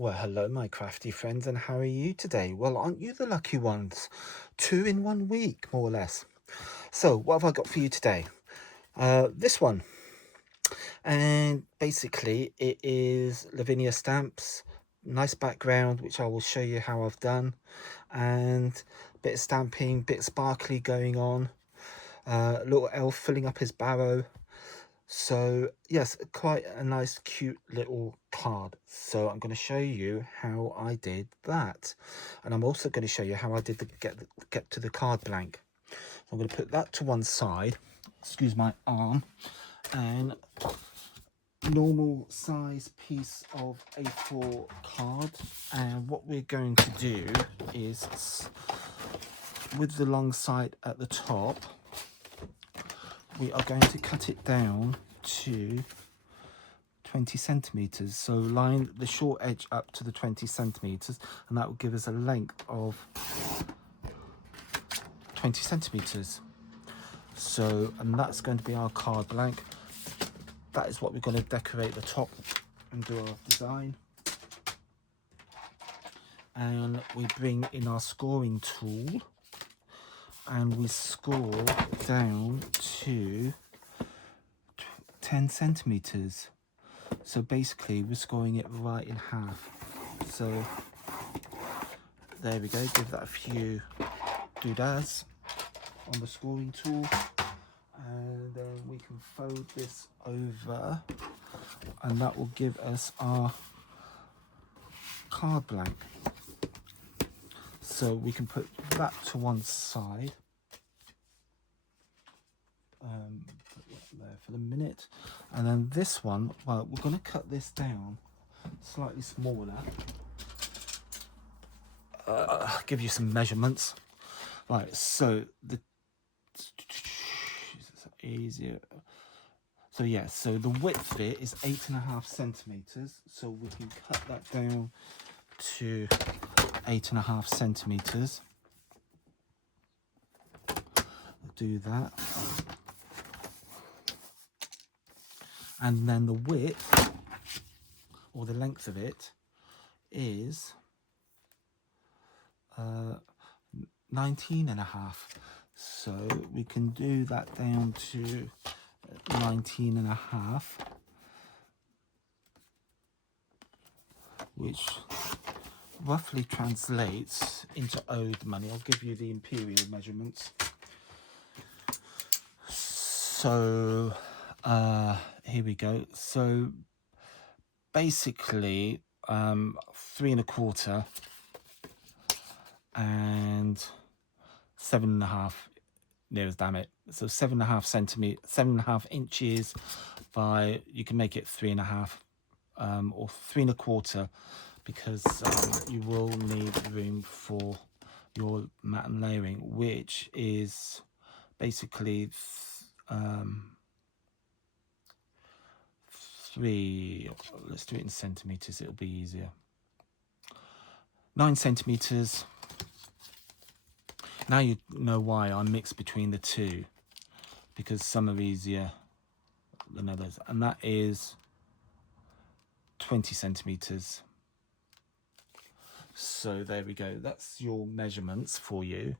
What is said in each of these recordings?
Well, hello, my crafty friends, and how are you today? Well, aren't you the lucky ones? 2 in 1 week, more or less. So, what have I got for you today? This one. And basically, it is Lavinia Stamps. Nice background, which I will show you how I've done. And bit of stamping, bit sparkly going on. Little elf filling up his barrow. So yes, quite a nice cute little card. So I'm going to show you how I did that, and I'm also going to show you how I did the get to the card blank. So I'm going to put that to one side, excuse my arm, and normal size piece of A4 card. And what we're going to do is, with the long side at the top, we are going to cut it down to 20 centimeters. So line the short edge up to the 20 centimeters, and that will give us a length of 20 centimeters. So, and that's going to be our card blank. That is what we're going to decorate the top and do our design. And we bring in our scoring tool and we score down to 10 centimeters. So basically we're scoring it right in half. So there we go, give that a few doodads on the scoring tool, and then we can fold this over, and that will give us our card blank. So we can put that to one side, put that there for the minute, and then this one, well, we're going to cut this down slightly smaller. Give you some measurements. Right, so the easier. So yeah, so the width of it is 8.5 centimeters. So we can cut that down to 8.5 centimeters. We'll do that. And then the width, or the length of it, is 19.5. So we can do that down to 19.5, which roughly translates into old money. I'll give you the imperial measurements. So here we go. So basically 3.25 and 7.5, near as damn it. So 7.5 centimeters, 7.5 inches by, you can make it 3.5 or 3.25, because you will need room for your mat and layering, which is basically 3, let's do it in centimeters, it'll be easier. 9 centimeters. Now you know why I mix between the two, because some are easier than others, and that is 20 centimeters. So there we go, that's your measurements for you.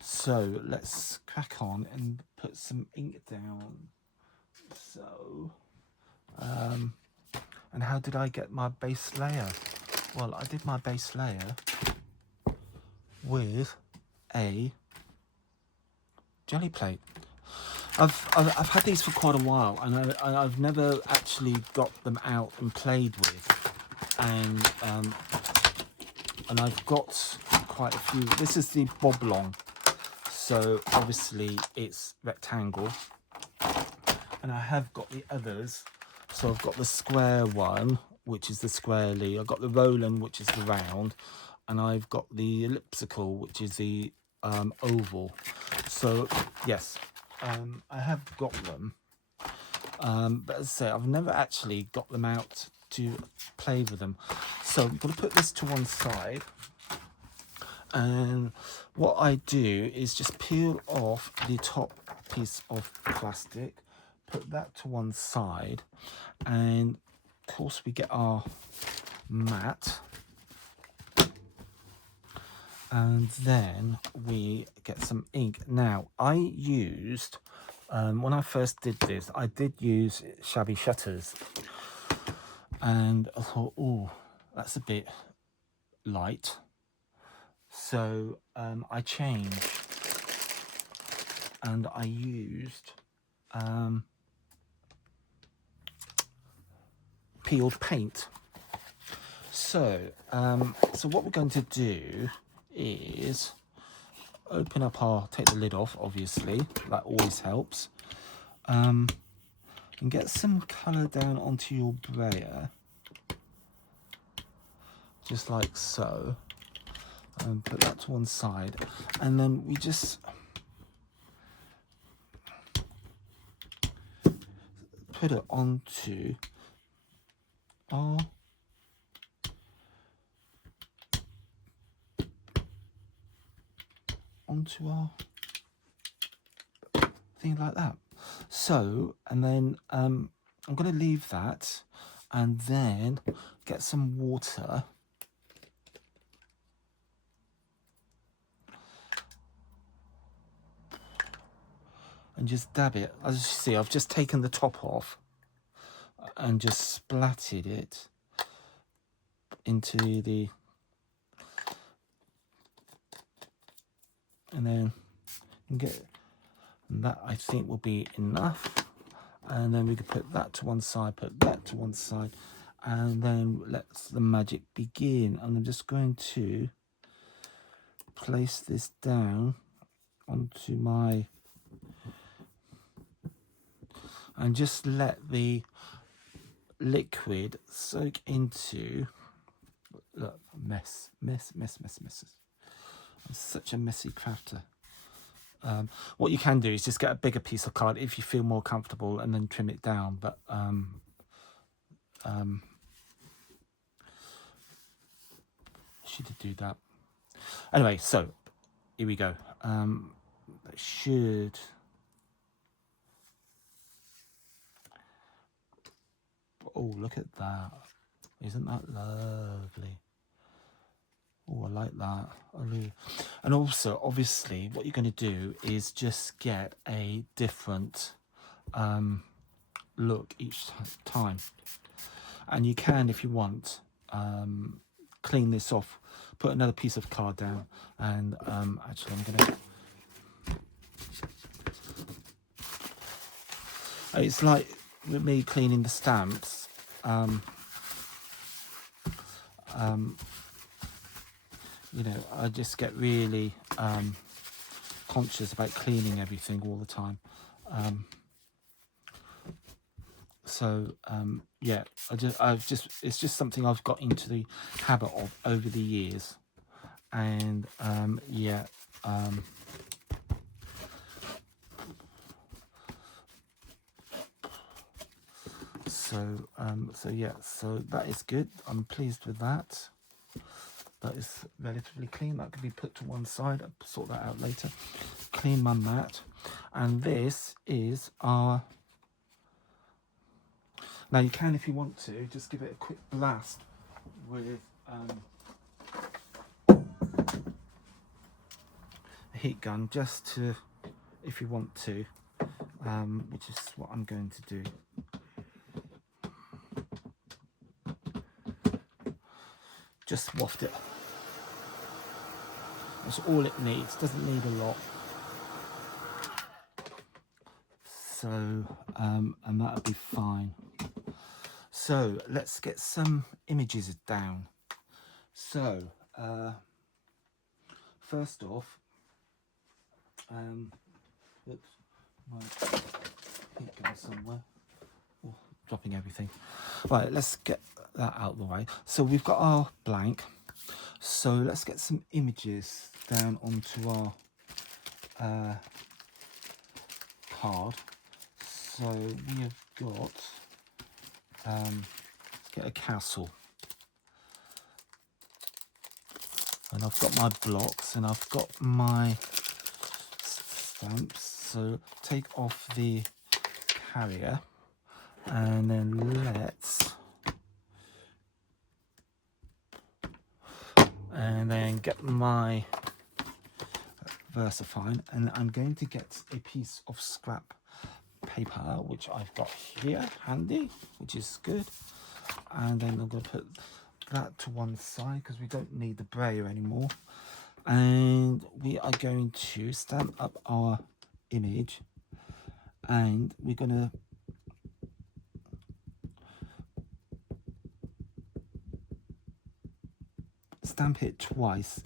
So let's crack on and put some ink down. So and how did I get my base layer? Well, I did my base layer with a jelly plate. I've had these for quite a while, and I've never actually got them out and played with, and I've got quite a few. This is the Boblong, so obviously it's rectangle, and I have got the others. So I've got the square one, which is the squarely. I've got the Roland, which is the round, and I've got the elliptical, which is the oval. So yes, I have got them, but as I say, I've never actually got them out to play with them. So I'm going to put this to one side, and what I do is just peel off the top piece of plastic, put that to one side, and of course we get our mat. And then we get some ink. Now, I used, when I first did this, I did use Shabby Shutters. And I thought, oh, that's a bit light. So I changed and I used peeled paint. So, so what we're going to do is open up take the lid off, obviously, that always helps, and get some colour down onto your brayer, just like so, and put that to one side, and then we just put it onto our thing like that. So, and then I'm going to leave that and then get some water and just dab it. As you see, I've just taken the top off and just splatted it into the, and then get, and that I think will be enough. And then we could put that to one side, put that to one side, and then let the magic begin. And I'm just going to place this down onto my, and just let the liquid soak into, look, mess. I'm such a messy crafter. What you can do is just get a bigger piece of card if you feel more comfortable and then trim it down, but should do that. Anyway, so here we go. That should, oh, look at that. Isn't that lovely? Oh, I like that. And also, obviously, what you're going to do is just get a different look each time. And you can, if you want, clean this off, put another piece of card down, and actually I'm going to... It's like with me cleaning the stamps. You know, I just get really conscious about cleaning everything all the time. Yeah, it's just something I've got into the habit of over the years, and yeah. So yeah, so that is good. I'm pleased with that. That is relatively clean. That can be put to one side. I'll sort that out later. Clean my mat. And this is our... Now you can, if you want to, just give it a quick blast with a heat gun, just to, if you want to, which is what I'm going to do. Just waft it. That's all it needs. Doesn't need a lot. So, and that'll be fine. So let's get some images down. So, first off, oops, my heat gun somewhere. Oh, dropping everything. Right, let's get that out of the way. So we've got our blank. So let's get some images down onto our card. So we have got, let's get a castle. And I've got my blocks and I've got my stamps. So take off the carrier and then let's and then get my VersaFine, and I'm going to get a piece of scrap paper, which I've got here handy, which is good. And then I'm going to put that to one side because we don't need the braille anymore. And we are going to stamp up our image, and we're going to stamp it twice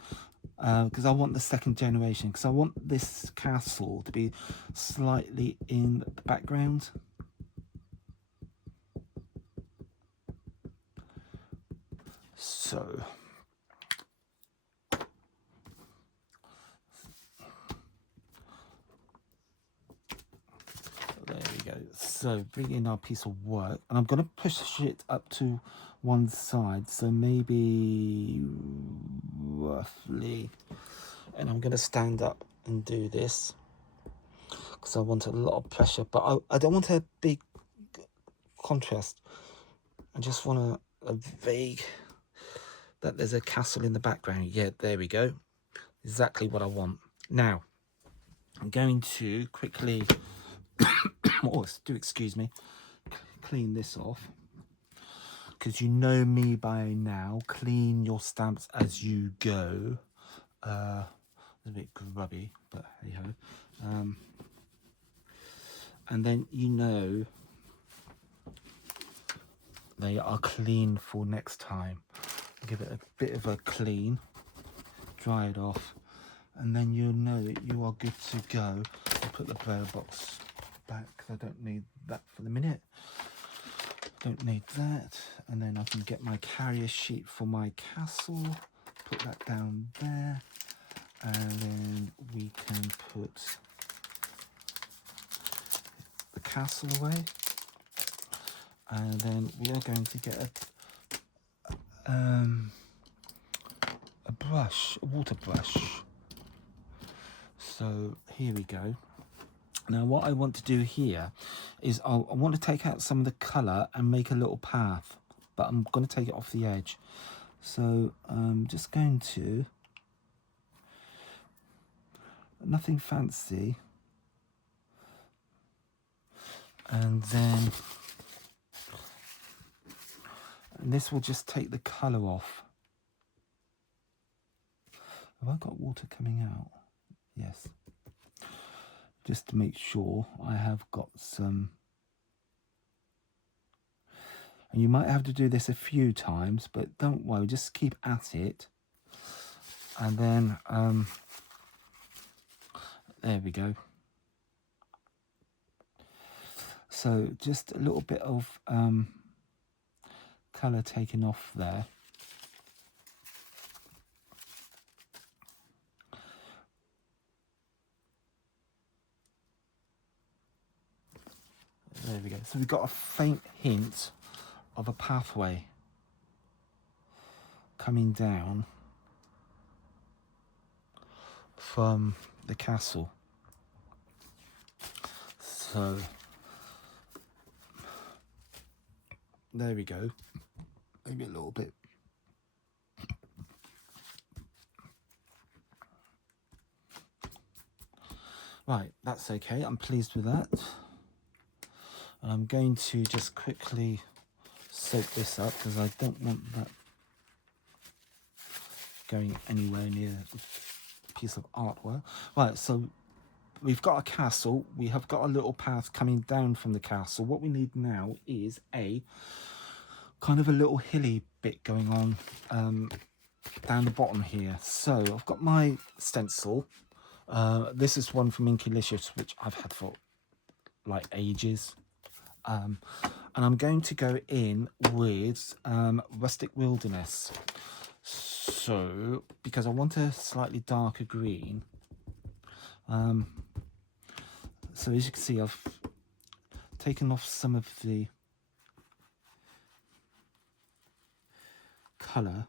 because I want the second generation, because I want this castle to be slightly in the background. So there we go. So bring in our piece of work, and I'm going to push it up to one side, so maybe roughly, and I'm going to stand up and do this because I want a lot of pressure, but I don't want a big contrast. I just want a vague, that there's a castle in the background. Yeah, there we go. Exactly what I want. Now, I'm going to quickly, excuse me, clean this off. Because you know me by now, clean your stamps as you go. It's a bit grubby, but hey ho. And then you know they are clean for next time. Give it a bit of a clean, dry it off, and then you'll know that you are good to go. I'll put the braille box back because I don't need that for the minute. Don't need that. And then I can get my carrier sheet for my castle, put that down there, and then we can put the castle away. And then we are going to get a brush, a water brush. So here we go. Now what I want to do here is I want to take out some of the colour and make a little path, but I'm going to take it off the edge. So I'm just going to, nothing fancy, and then this will just take the colour off. Have I got water coming out? Yes. Just to make sure I have got some. And you might have to do this a few times, but don't worry, just keep at it. And then, there we go. So just a little bit of colour taken off there. There we go. So we've got a faint hint of a pathway coming down from the castle. So there we go. Maybe a little bit. Right, that's okay. I'm pleased with that. And I'm going to just quickly soak this up because I don't want that going anywhere near a piece of artwork. Right, so we've got a castle. We have got a little path coming down from the castle. What we need now is a kind of a little hilly bit going on down the bottom here. So I've got my stencil. This is one from Inklicious, which I've had for like ages. And I'm going to go in with Rustic Wilderness. So, because I want a slightly darker green. So as you can see, I've taken off some of the colour.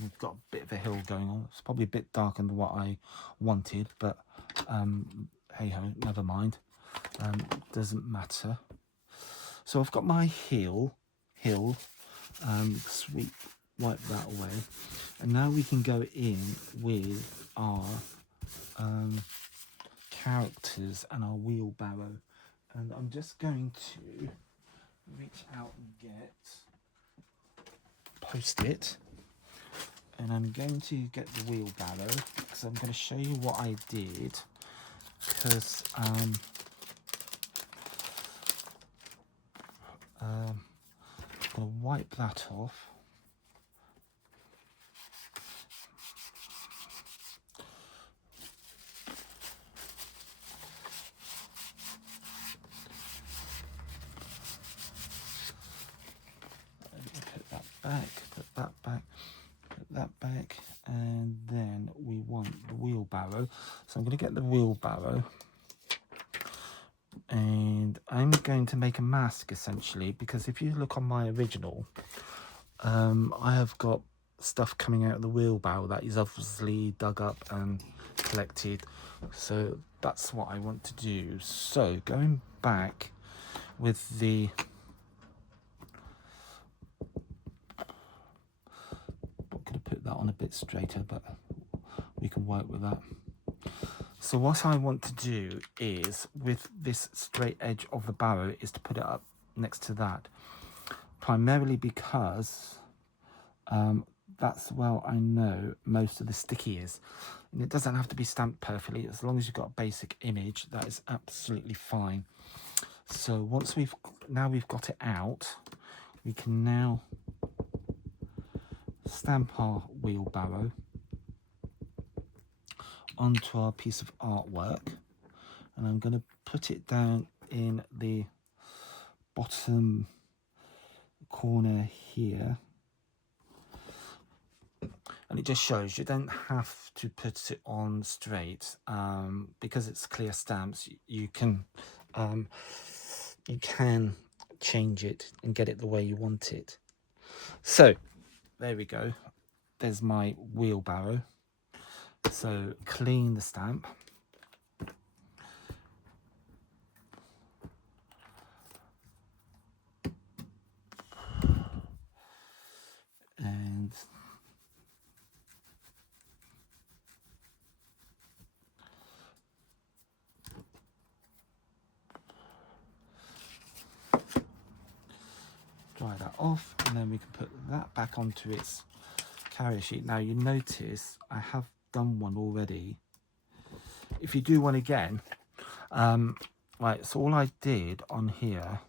We've got a bit of a hill going on. It's probably a bit darker than what I wanted, but hey ho, never mind. Doesn't matter. So I've got my hill, sweep, wipe that away. And now we can go in with our characters and our wheelbarrow. And I'm just going to reach out and get Post-it. And I'm going to get the wheelbarrow because I'm going to show you what I did. Because I'm going to wipe that off. Put that back, put that back, put that back, and then we want the wheelbarrow. So I'm going to get the wheelbarrow. And I'm going to make a mask essentially, because if you look on my original, I have got stuff coming out of the wheelbarrow that is obviously dug up and collected. So that's what I want to do. So going back with the I'm going to put that on a bit straighter, but we can work with that. So what I want to do is, with this straight edge of the barrow, is to put it up next to that, primarily because that's where I know most of the sticky is. And it doesn't have to be stamped perfectly. As long as you've got a basic image, that is absolutely fine. So once we've got it out, we can now stamp our wheelbarrow onto our piece of artwork, and I'm going to put it down in the bottom corner here. And it just shows you don't have to put it on straight, because it's clear stamps. You can change it and get it the way you want it. So there we go. There's my wheelbarrow. So clean the stamp. And dry that off, and then we can put that back onto its carrier sheet. Now you notice I have done one already. If you do one again, right, so all I did on here,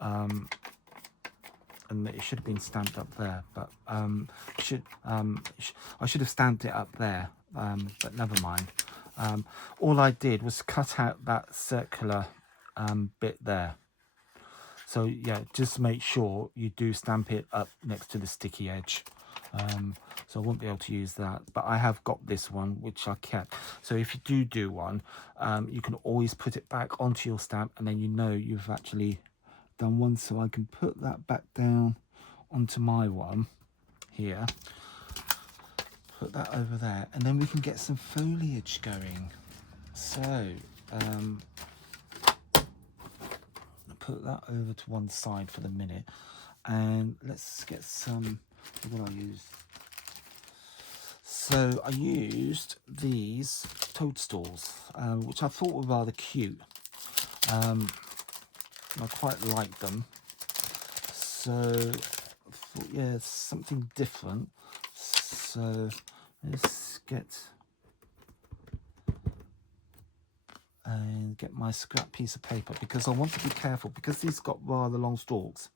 and it should have been stamped up there, but I should have stamped it up there, but never mind. All I did was cut out that circular bit there. So yeah, just make sure you do stamp it up next to the sticky edge. So I won't be able to use that, but I have got this one which I kept. So if you do one, you can always put it back onto your stamp, and then you know you've actually done one. So I can put that back down onto my one here, put that over there, and then we can get some foliage going. So put that over to one side for the minute, and let's get some. What did I use? So I used these toadstools, which I thought were rather cute. I quite like them. So I thought, yeah, it's something different. So let's get my scrap piece of paper, because I want to be careful, because these got rather long stalks.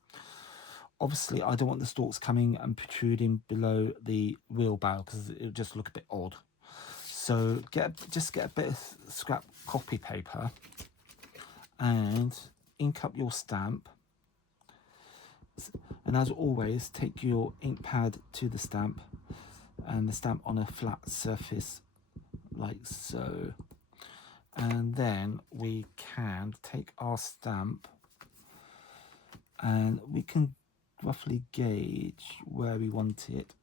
Obviously, I don't want the stalks coming and protruding below the wheelbarrow, because it would just look a bit odd. So just get a bit of scrap copy paper and ink up your stamp. And as always, take your ink pad to the stamp, and the stamp on a flat surface like so. And then we can take our stamp, and we can roughly gauge where we want it.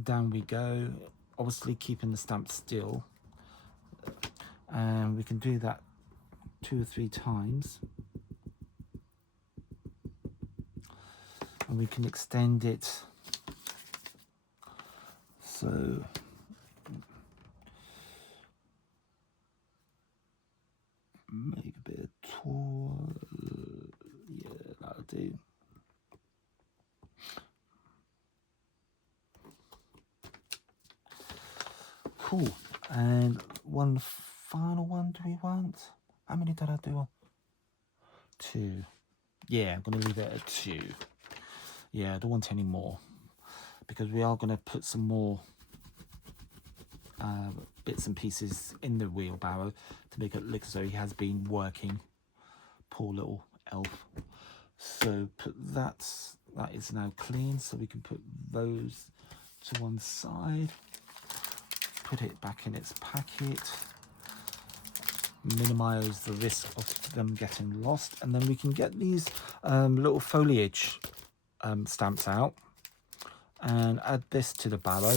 Down we go, obviously keeping the stamp still, and we can do that 2 or 3 times, and we can extend it. So make a bit of tour. Yeah, that'll do. Cool. And one final one do we want? How many did I do? 2. Yeah, I'm going to leave it at 2. Yeah, I don't want any more, because we are going to put some more bits and pieces in the wheelbarrow to make it look as though he has been working. Poor little elf. So that is now clean, so we can put those to one side, put it back in its packet, minimize the risk of them getting lost, and then we can get these little foliage stamps out and add this to the barrow.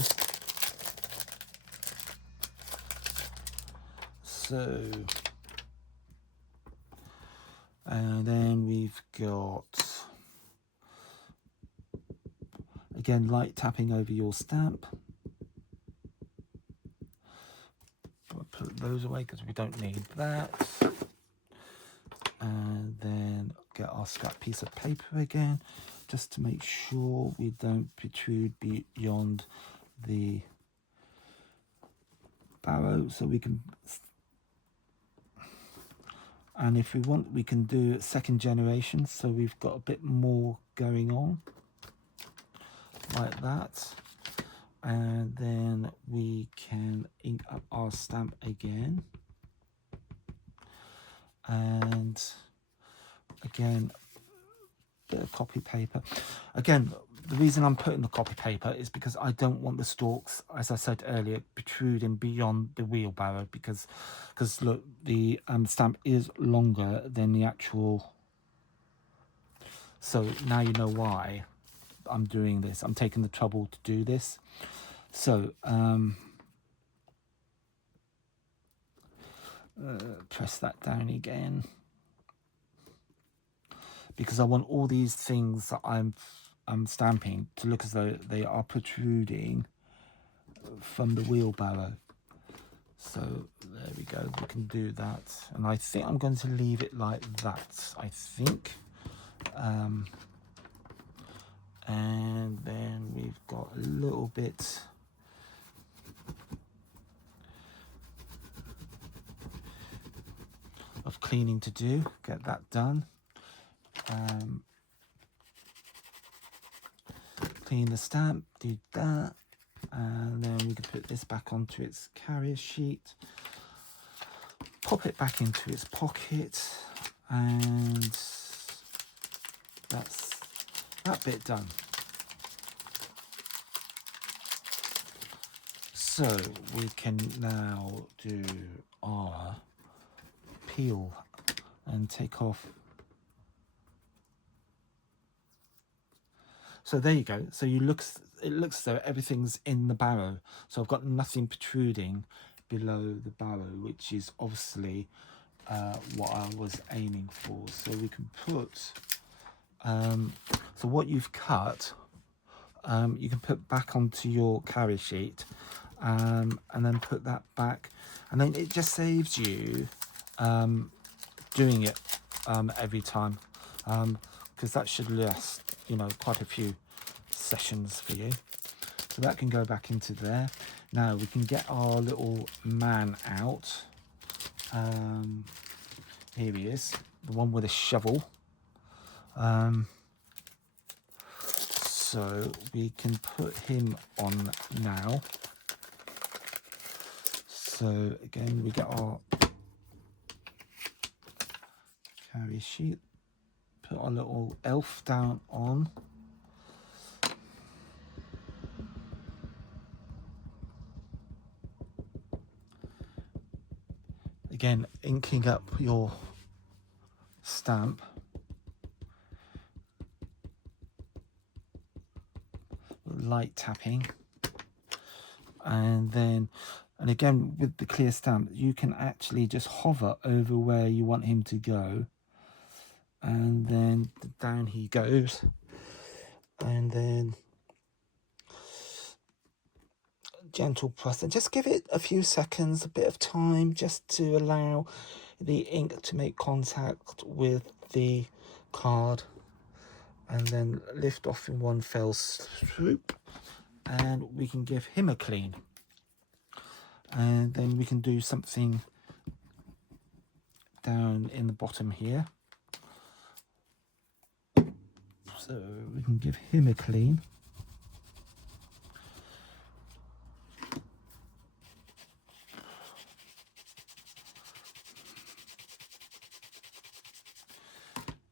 So, and then we've got, again, light tapping over your stamp. I'll put those away because we don't need that. And then get our scrap piece of paper again, just to make sure we don't protrude beyond the barrow, so we can, and if we want, we can do second generation, so we've got a bit more going on like that. And then we can ink up our stamp again, and again, bit of copy paper. Again, the reason I'm putting the copy paper is because I don't want the stalks, as I said earlier, protruding beyond the wheelbarrow, because look, the stamp is longer than the actual. So now you know why I'm doing this. I'm taking the trouble to do this. So press that down again, because I want all these things that I'm stamping to look as though they are protruding from the wheelbarrow. So there we go, we can do that, and I think I'm going to leave it like that, I think. And then we've got a little bit of cleaning to do, get that done. Clean the stamp, do that, and then we can put this back onto its carrier sheet, pop it back into its pocket, and that's that bit done. So we can now do our peel and take off. So there you go. So it looks as though everything's in the barrow. So I've got nothing protruding below the barrow, which is obviously what I was aiming for. So we can put, so what you've cut, you can put back onto your carrier sheet, and then put that back, and then it just saves you doing it every time, because that should last, you know, quite a few sessions for you. So that can go back into there. Now we can get our little man out. Here he is, the one with a shovel. So we can put him on now. So again, we get our carrier sheet, put our little elf down on. Again, inking up your stamp. Light tapping. And then And again, with the clear stamp, you can actually just hover over where you want him to go. And then down he goes. And then gentle press. And just give it a few seconds, a bit of time, just to allow the ink to make contact with the card. And then lift off in one fell swoop. And we can give him a clean. And then we can do something down in the bottom here. So we can give him a clean.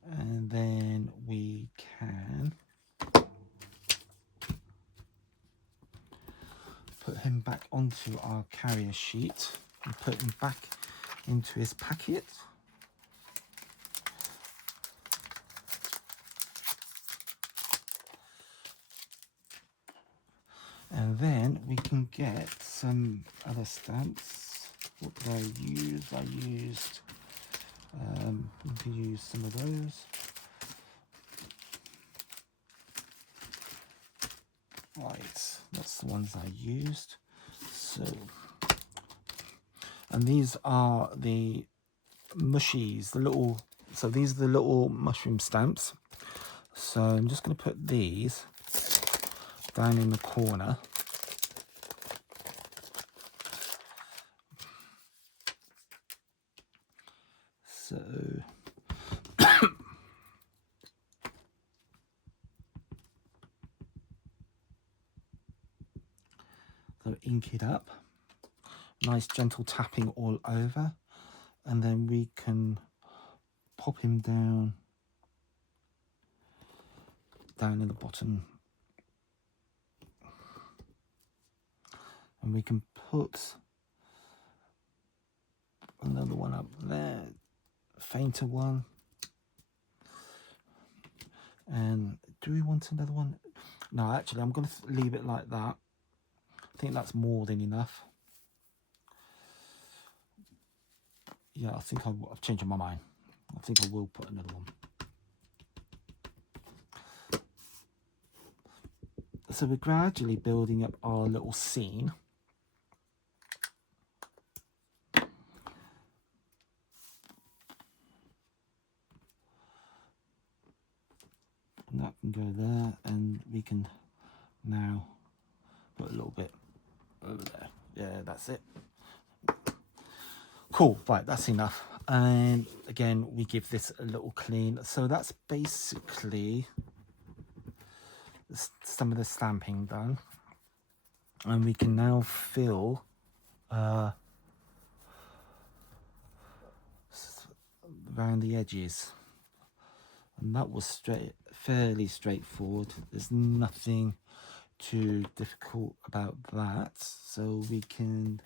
And then we can put him back onto our carrier sheet and put him back into his packet. And then we can get some other stamps. What did I use? I used, we can use some of those. Right, that's the ones I used. So, and these are the mushies, the little, so these are the little mushroom stamps. So I'm just going to put these down in the corner. So so ink it up, nice gentle tapping all over, and then we can pop him down in the bottom, and we can put another one up there, fainter one. And do we want another one? No, actually I'm going to leave it like that. I think that's more than enough. Yeah, I think I've changed my mind. I think I will put another one. So we're gradually building up our little scene. And that can go there, and we can now put a little bit over there. Yeah, that's it. Cool, right, that's enough. And again, we give this a little clean. So that's basically some of the stamping done. And we can now fill around the edges. And that was fairly straightforward. There's nothing too difficult about that. So we can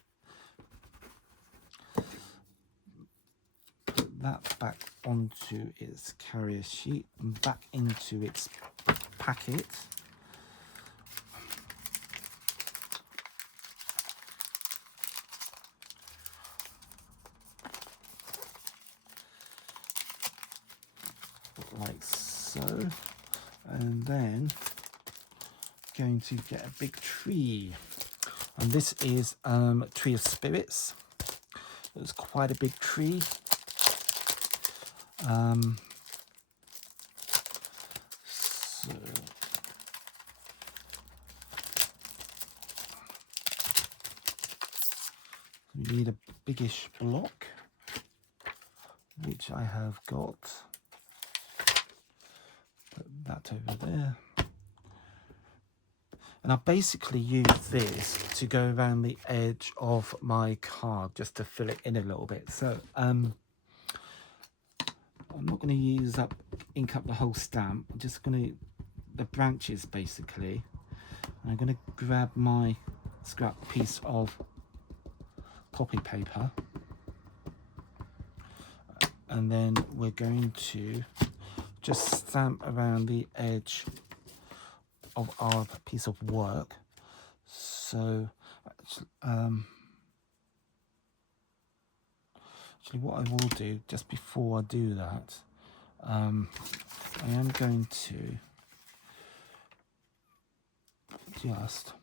put that back onto its carrier sheet and back into its packet. Like so. And then going to get a big tree. And this is Tree of Spirits. It's quite a big tree. So we need a biggish block, which I have got. Put that over there. And I basically use this to go around the edge of my card just to fill it in a little bit. So I'm not going to ink up the whole stamp. I'm just going to, the branches basically. I'm going to grab my scrap piece of copy paper. And then we're going to just stamp around the edge of our piece of work. So Actually, what I will do just before I do that, I am going to just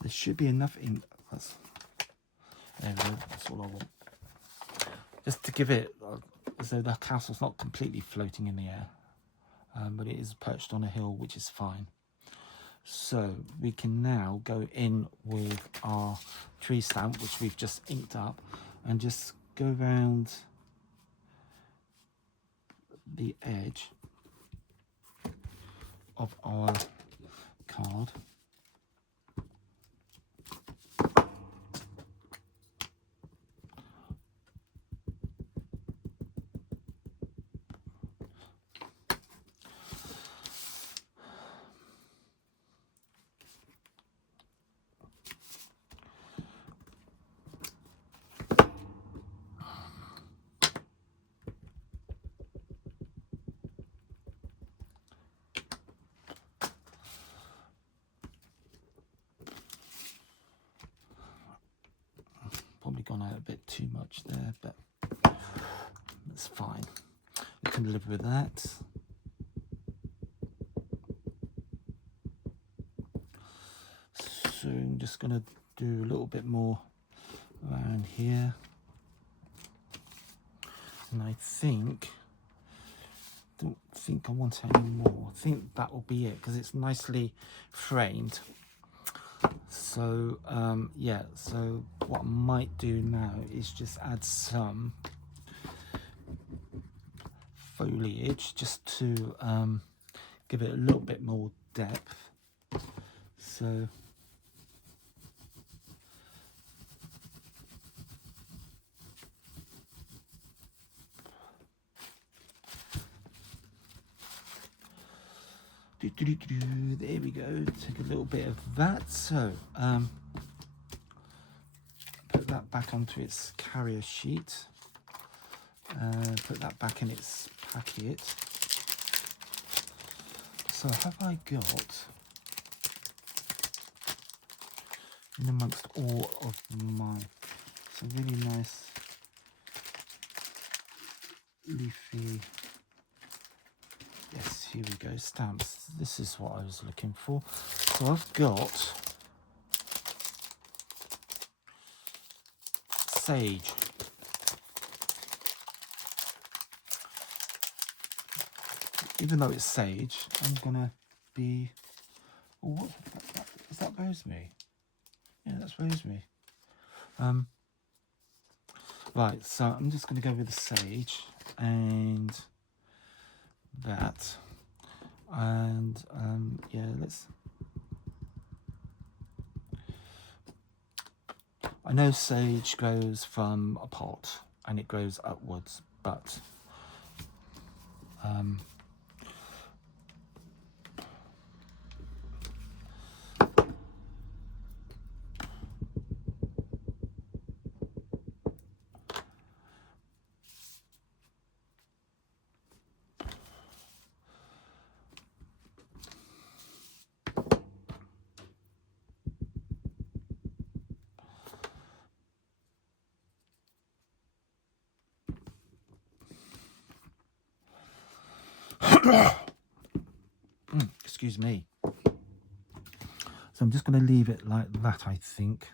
there should be enough ink. There we go, that's all I want. Just to give it as though the castle's not completely floating in the air, but it is perched on a hill, which is fine. So we can now go in with our tree stamp, which we've just inked up, and just go around the edge of our card. Probably gone out a bit too much there, but that's fine. We can live with that. So I'm just going to do a little bit more around here. And I don't think I want any more. I think that will be it because it's nicely framed. So yeah, so what I might do now is just add some foliage just to give it a little bit more depth. So there we go, take a little bit of that. So put that back onto its carrier sheet, put that back in its packet. So have I got, in amongst all of my, some really nice leafy, yes, here we go, stamps. This is what I was looking for. So I've got sage. Even though it's sage, I'm gonna be, oh, what is that? Rosemary? Yeah, that's rosemary. Right, so I'm just gonna go with the sage and that, and yeah, I know sage grows from a pot and it grows upwards, but excuse me. So I'm just going to leave it like that, I think.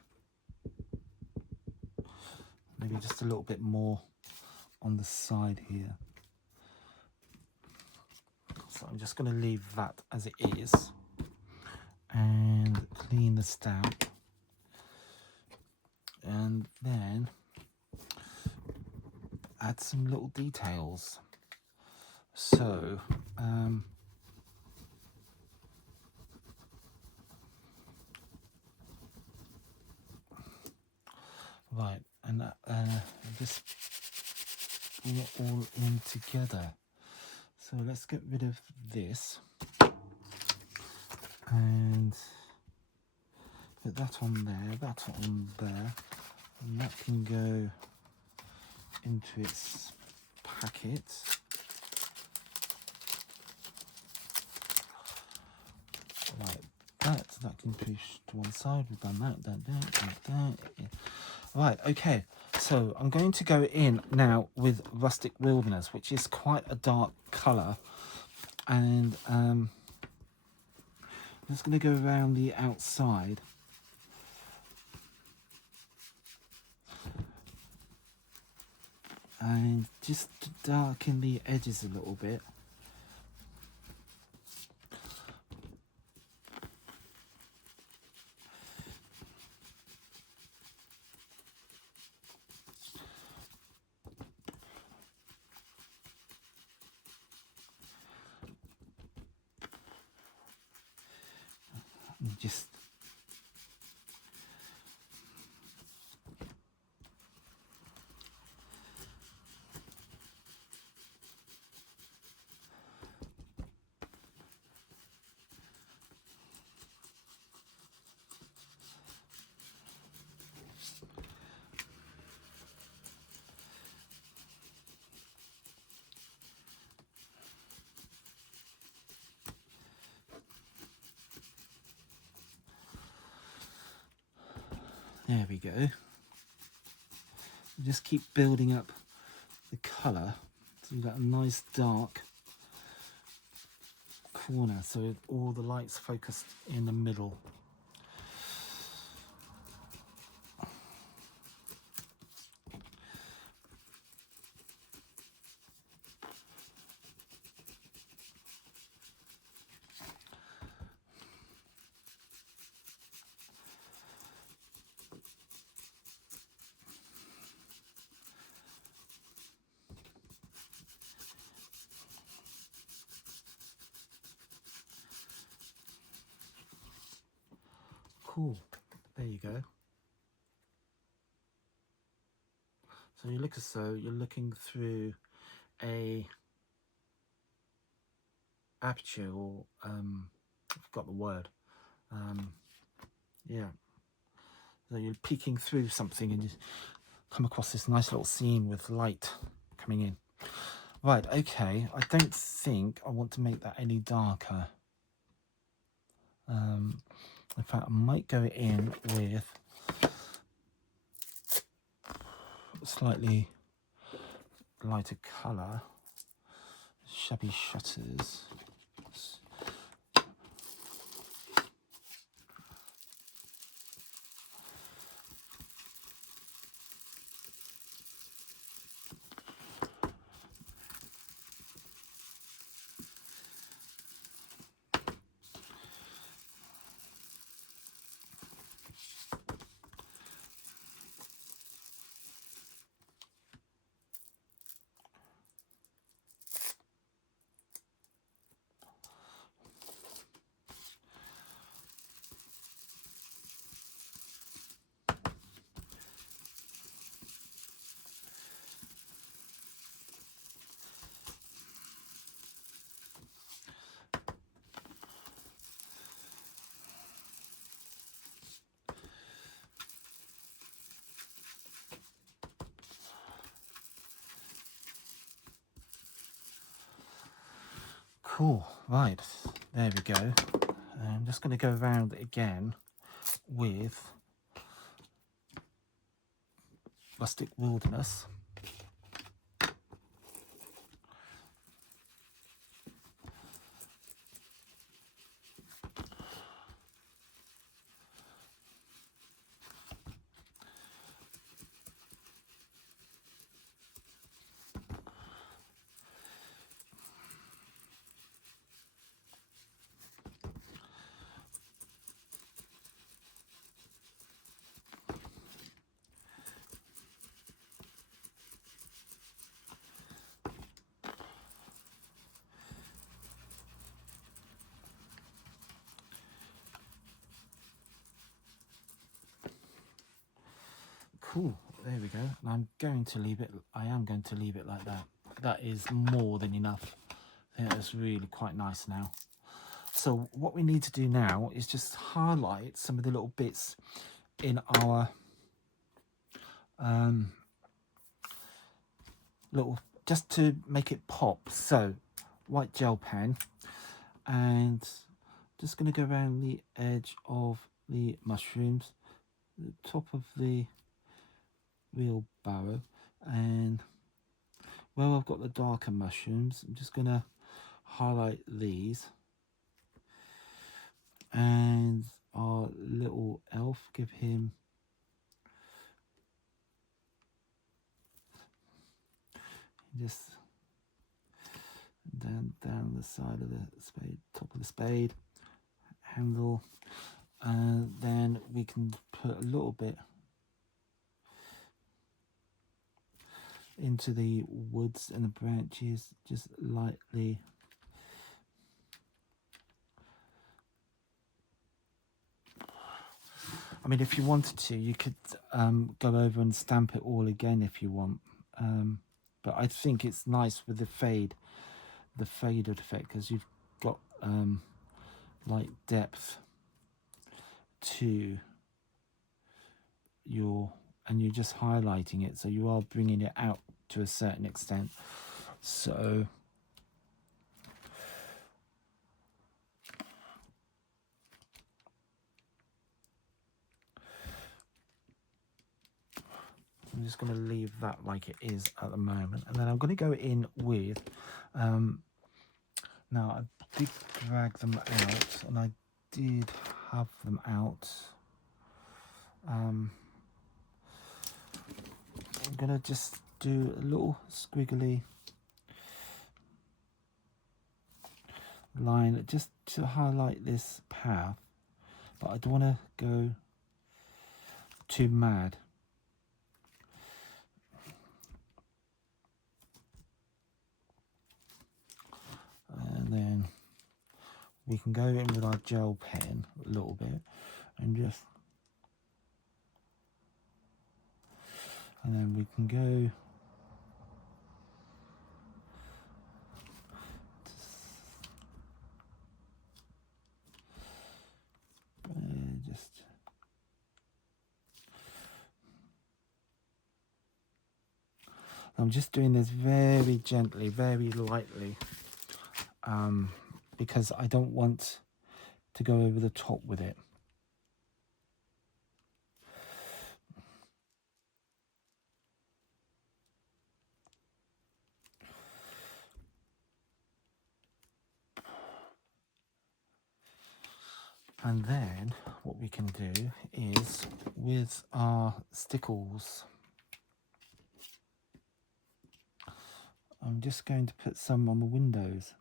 Maybe just a little bit more on the side here. So I'm just going to leave that as it is and clean the stamp. And then add some little details. So right, and just bring it all in together. So let's get rid of this, And put that on there, that on there, and that can go into its packet. Like that, that can push to one side. We've done that. Yeah. Right, okay. So I'm going to go in now with Rustic Wilderness, which is quite a dark colour, and I'm just going to go around the outside. And just to darken the edges a little bit. And just there we go. Just keep building up the colour so you've got a nice dark corner, so all the lights focused in the middle. Cool, there you go. So you look as though you're looking through a aperture, or I forgot the word. Yeah, so you're peeking through something and you come across this nice little scene with light coming in. Right, okay, I don't think I want to make that any darker. In fact, I might go in with slightly lighter colour. Shabby shutters. Cool, right, there we go. I'm just going to go around again with Rustic Wilderness. Cool, there we go. And I'm going to leave it, I am going to leave it like that. That is more than enough. I think that's really quite nice now. So what we need to do now is just highlight some of the little bits in our little, just to make it pop. So white gel pen, and just going to go around the edge of the mushrooms, the top of the wheelbarrow, and where I've got the darker mushrooms, I'm just going to highlight these. And our little elf, give him just down the side of the spade, top of the spade handle, and then we can put a little bit into the woods and the branches, just lightly. I mean, if you wanted to, you could go over and stamp it all again if you want, but I think it's nice with the faded effect, because you've got like depth to your, and you're just highlighting it, so you are bringing it out to a certain extent. So I'm just going to leave that like it is at the moment, and then I'm going to go in with now I did drag them out, and I did have them out. I'm going to just do a little squiggly line just to highlight this path, but I don't want to go too mad. And then we can go in with our gel pen a little bit and just, and then we can go just I'm just doing this very gently, very lightly, because I don't want to go over the top with it. And then what we can do is with our stickles, I'm just going to put some on the windows.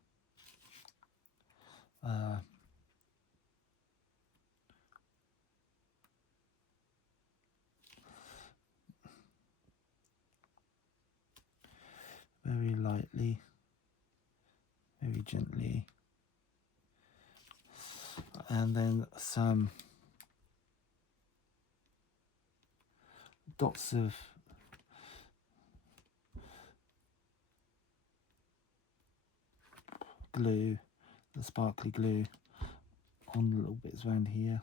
Very lightly, very gently. And then some dots of glue, the sparkly glue, on the little bits around here.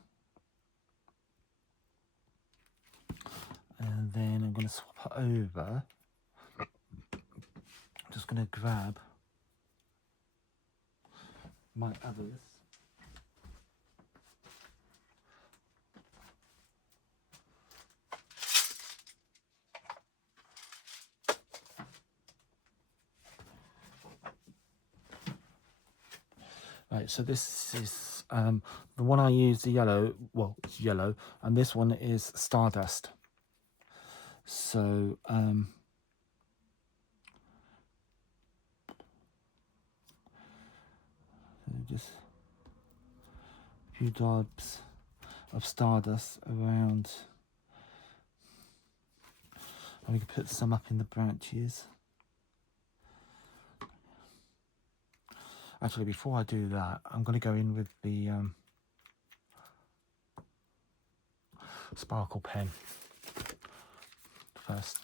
And then I'm going to swap it over. I'm just going to grab my others. Right, so this is the one I use, the yellow, well, it's yellow, and this one is Stardust. So just a few dabs of Stardust around, and we can put some up in the branches. Actually, before I do that, I'm going to go in with the sparkle pen first.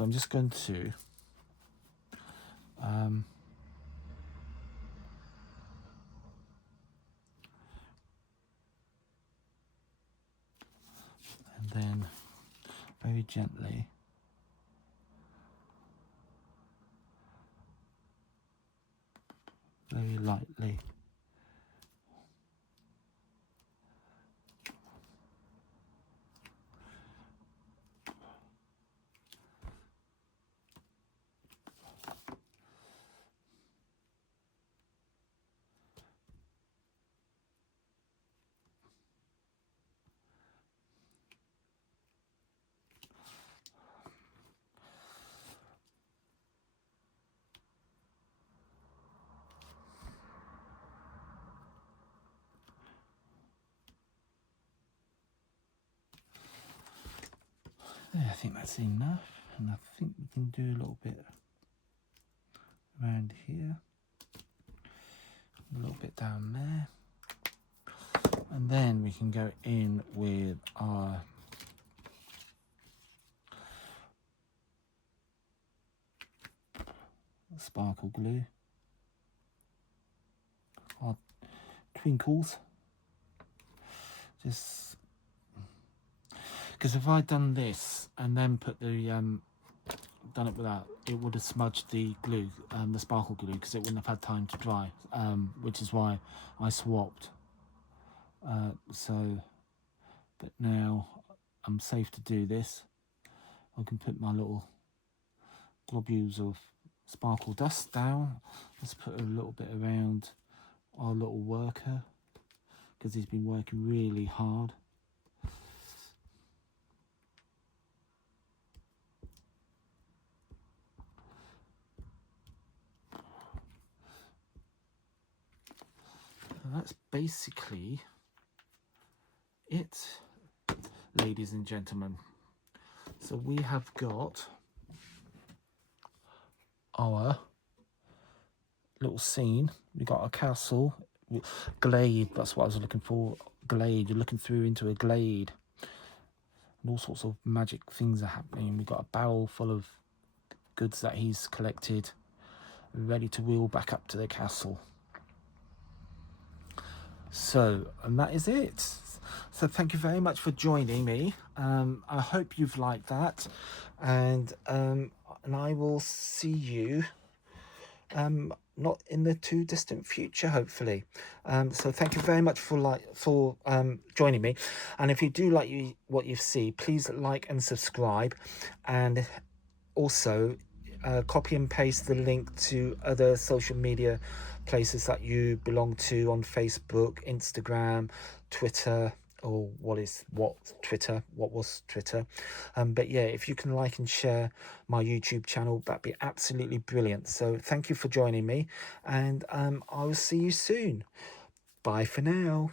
So I'm just going to and then very gently very lightly there. I think that's enough, and I think we can do a little bit around here, a little bit down there, and then we can go in with our sparkle glue, our twinkles, just because if I'd done this and then put the done it without, it would have smudged the glue, the sparkle glue, because it wouldn't have had time to dry, which is why I swapped. But now I'm safe to do this. I can put my little globules of sparkle dust down. Let's put a little bit around our little worker, because he's been working really hard. And that's basically it, ladies and gentlemen. So we have got our little scene. We got a castle, glade, that's what I was looking for. Glade, you're looking through into a glade, and all sorts of magic things are happening. We've got a barrel full of goods that he's collected, ready to wheel back up to the castle. So, and that is it. So thank you very much for joining me. I hope you've liked that, and I will see you not in the too distant future, hopefully. So thank you very much for joining me, and if you do like what you see, please like and subscribe, and also copy and paste the link to other social media places that you belong to on Facebook, Instagram, Twitter, or what was Twitter. But yeah, if you can like and share my YouTube channel, that'd be absolutely brilliant. So thank you for joining me, and I will see you soon. Bye for now.